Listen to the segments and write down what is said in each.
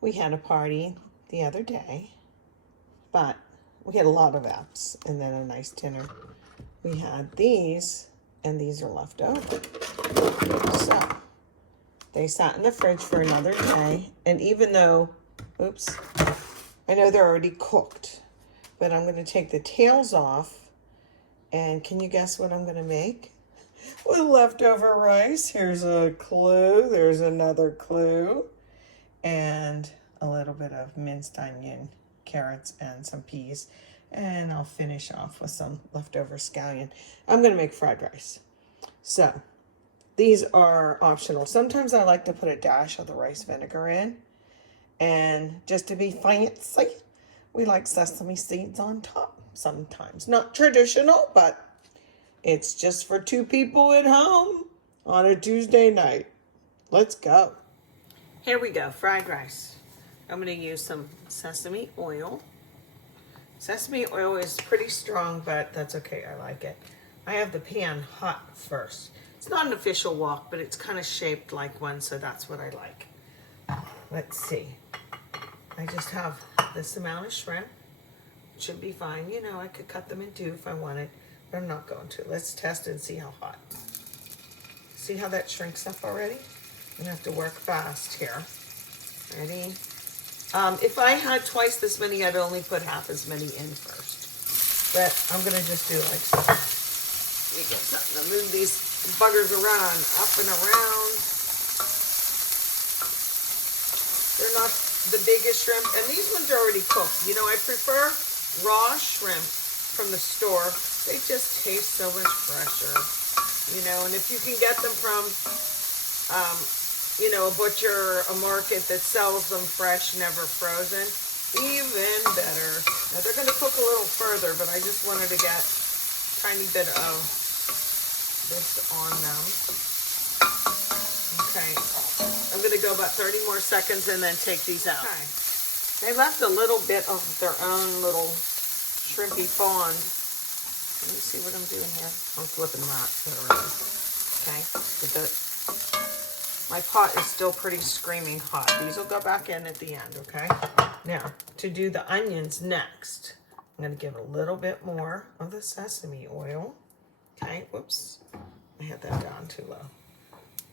We had a party the other day, but we had a lot of apps and then a nice dinner. We had these, and these are left over. So they sat in the fridge for another day, and even though, oops, I know they're already cooked, but I'm going to take the tails off, and can you guess what I'm going to make? With leftover rice. Here's a clue, there's another clue, and a little bit of minced onion, carrots, and some peas. And I'll finish off with some leftover scallion. I'm going to make fried rice. So these are optional. Sometimes I like to put a dash of the rice vinegar in. And just to be fancy, we like sesame seeds on top sometimes. Not traditional, but it's just for two people at home on a Tuesday night. Let's go. Here we go, fried rice. I'm going to use some sesame oil. Sesame oil is pretty strong, but that's okay. I like it. I have the pan hot first. It's not an official wok, but it's kind of shaped like one, so that's what I like. Let's see. I just have this amount of shrimp. It should be fine. You know, I could cut them in two if I wanted, but I'm not going to. Let's test and see how hot. See how that shrinks up already? I'm gonna have to work fast here. Ready? If I had twice this many, I'd only put half as many in first. But I'm gonna just do like so. Let me get something to move these buggers around, up and around. They're not the biggest shrimp, and these ones are already cooked. You know, I prefer raw shrimp from the store. They just taste so much fresher. You know, and if you can get them from, you know, a butcher, a market that sells them fresh, never frozen, even better. Now they're going to cook a little further, but I just wanted to get a tiny bit of this on them. Okay, I'm going to go about 30 more seconds and then take these out. Okay, they left a little bit of their own little shrimpy pond. Let me see what I'm doing here. I'm flipping that. Okay, but my pot is still pretty screaming hot. These will go back in at the end, okay? Now, to do the onions next, I'm going to give a little bit more of the sesame oil. Okay, whoops. I had that down too low.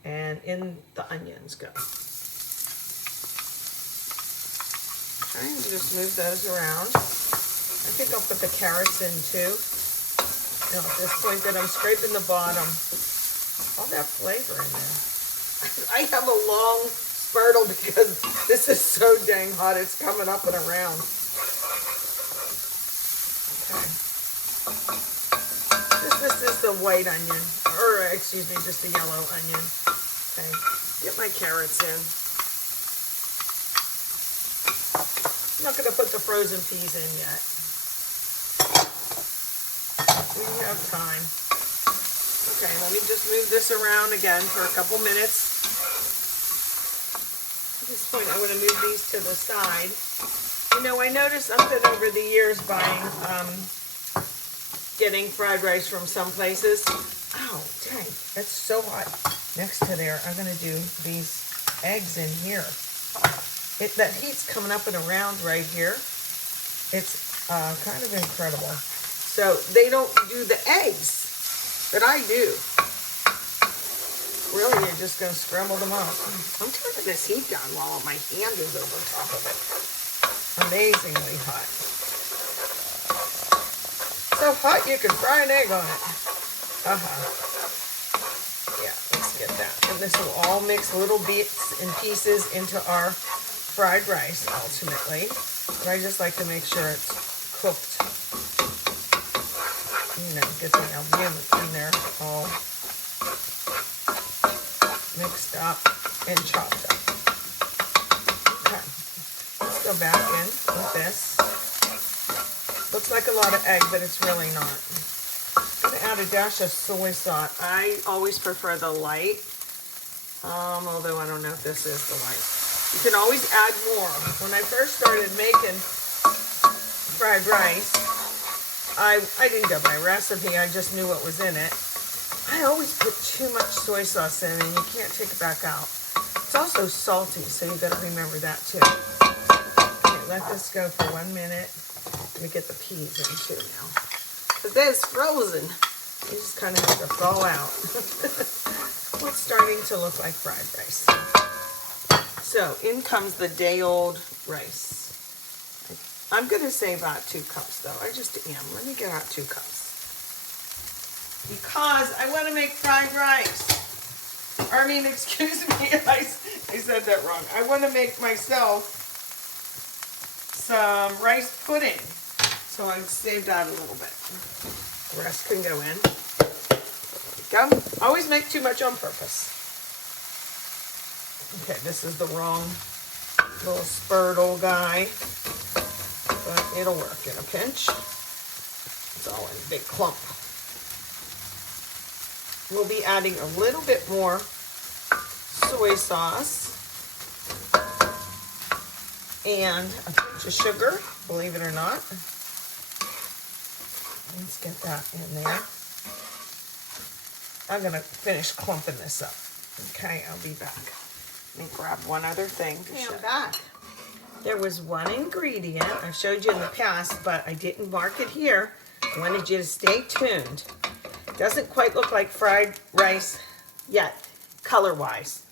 And in the onions go. Okay, and just move those around. I think I'll put the carrots in too. Now, at this point that I'm scraping the bottom, all that flavor in there. I have a long spurtle because this is so dang hot. It's coming up and around. Okay. This is the white onion, or excuse me, just the yellow onion. Okay. Get my carrots in. I'm not going to put the frozen peas in yet. We have time. Okay, let me just move this around again for a couple minutes. At this point, I'm going to move these to the side. You know, I noticed something over the years buying, getting fried rice from some places. Oh, dang, that's so hot. Next to there, I'm going to do these eggs in here. That heat's coming up and around right here. It's kind of incredible. So they don't do the eggs, but I do. Really, you're just going to scramble them up. I'm turning this heat down while my hand is over top of it. Amazingly hot. So hot you can fry an egg on it. Yeah, let's get that. And this will all mix little bits and pieces into our fried rice, ultimately. But I just like to make sure it's cooked. You know, get the albumin in there all mixed up and chopped up. Okay, let's go back in with this. Looks like a lot of egg, but it's really not. I'm going to add a dash of soy sauce. I always prefer the light, although I don't know if this is the light. You can always add more. When I first started making fried rice, I didn't get my recipe, I just knew what was in it. I always put too much soy sauce in and you can't take it back out. It's also salty, so you got to remember that too. Okay, let this go for 1 minute. Let me get the peas in too now. Because that's frozen. You just kind of have to thaw out. Well, it's starting to look like fried rice. So in comes the day-old rice. I'm going to say about 2 cups though. I just am. Let me get out 2 cups. Because I want to make fried rice. Or, I mean, excuse me, I said that wrong. I want to make myself some rice pudding. So I saved out a little bit. The rest can go in. There we go. Always make too much on purpose. Okay, this is the wrong little spurtle guy. But it'll work in a pinch. It's all in a big clump. We'll be adding a little bit more soy sauce and a pinch of sugar, believe it or not. Let's get that in there. I'm going to finish clumping this up. Okay, I'll be back. Let me grab one other thing to show. I'm back. There was one ingredient I've showed you in the past, but I didn't mark it here. I wanted you to stay tuned. Doesn't quite look like fried rice yet, color-wise.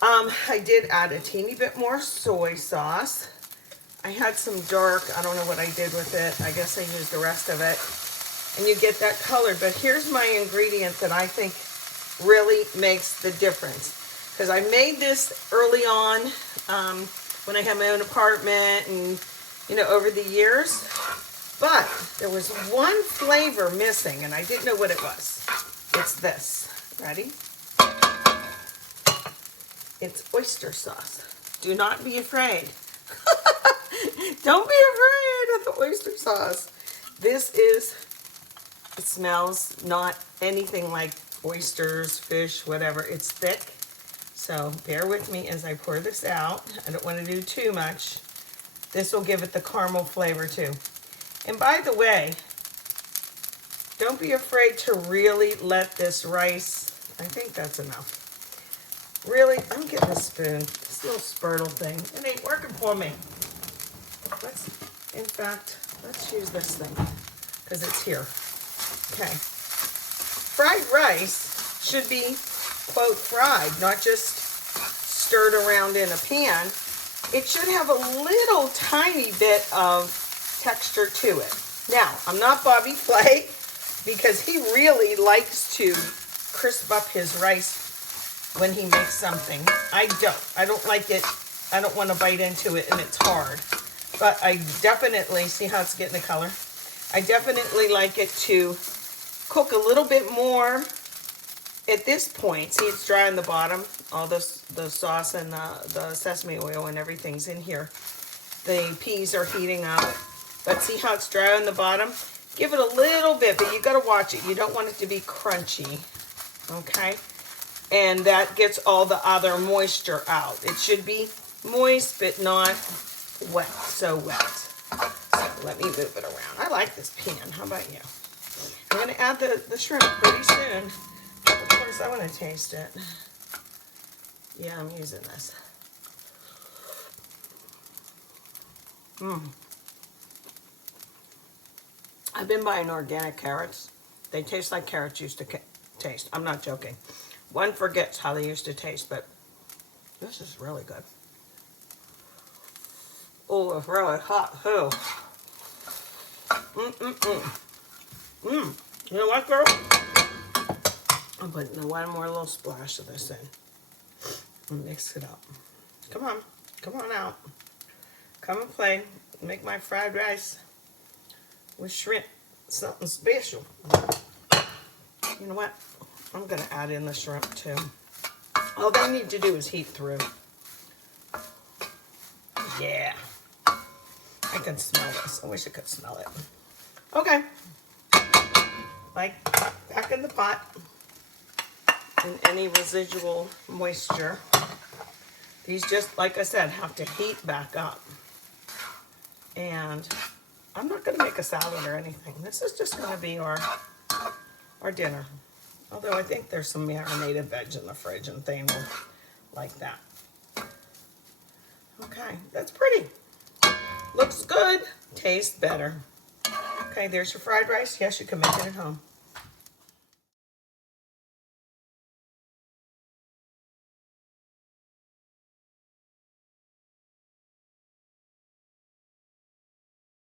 I did add a teeny bit more soy sauce. I had some dark, I don't know what I did with it. I guess I used the rest of it. And you get that color, but here's my ingredient that I think really makes the difference. Because I made this early on when I had my own apartment and, you know, over the years. But there was one flavor missing, and I didn't know what it was. It's this. Ready? It's oyster sauce. Do not be afraid. Don't be afraid of the oyster sauce. This is, it smells not anything like oysters, fish, whatever. It's thick. So bear with me as I pour this out. I don't want to do too much. This will give it the caramel flavor too. And by the way, don't be afraid to really let this rice, I think that's enough. Really, I'm getting a spoon, this little spurtle thing. It ain't working for me. Let's use this thing because it's here. Okay. Fried rice should be, quote, fried, not just stirred around in a pan. It should have a little tiny bit of texture to it. Now, I'm not Bobby Flay because he really likes to crisp up his rice when he makes something. I don't like it. I don't want to bite into it and it's hard. But I definitely, see how it's getting the color? I definitely like it to cook a little bit more at this point. See, it's dry on the bottom. All the sauce and the sesame oil and everything's in here. The peas are heating up. But see how it's dry on the bottom? Give it a little bit, but you got to watch it. You don't want it to be crunchy, okay? And that gets all the other moisture out. It should be moist, but not wet, so wet. So let me move it around. I like this pan. How about you? I'm going to add the shrimp pretty soon. But of course, I want to taste it. Yeah, I'm using this. I've been buying organic carrots. They taste like carrots used to taste. I'm not joking. One forgets how they used to taste, but this is really good. Oh, it's really hot too. You know what, girl? I'm putting one more little splash of this in. And mix it up. Come on. Come on out. Come and play. Make my fried rice with shrimp something special. You know what? I'm going to add in the shrimp too. All they need to do is heat through. Yeah. I can smell this. I wish I could smell it. Okay. Like, back in the pot. And any residual moisture. These just, like I said, have to heat back up. And I'm not going to make a salad or anything. This is just going to be our dinner. Although I think there's some marinated veg in the fridge and thing. like that. Okay, that's pretty. Looks good, tastes better. Okay, there's your fried rice. Yes, you can make it at home.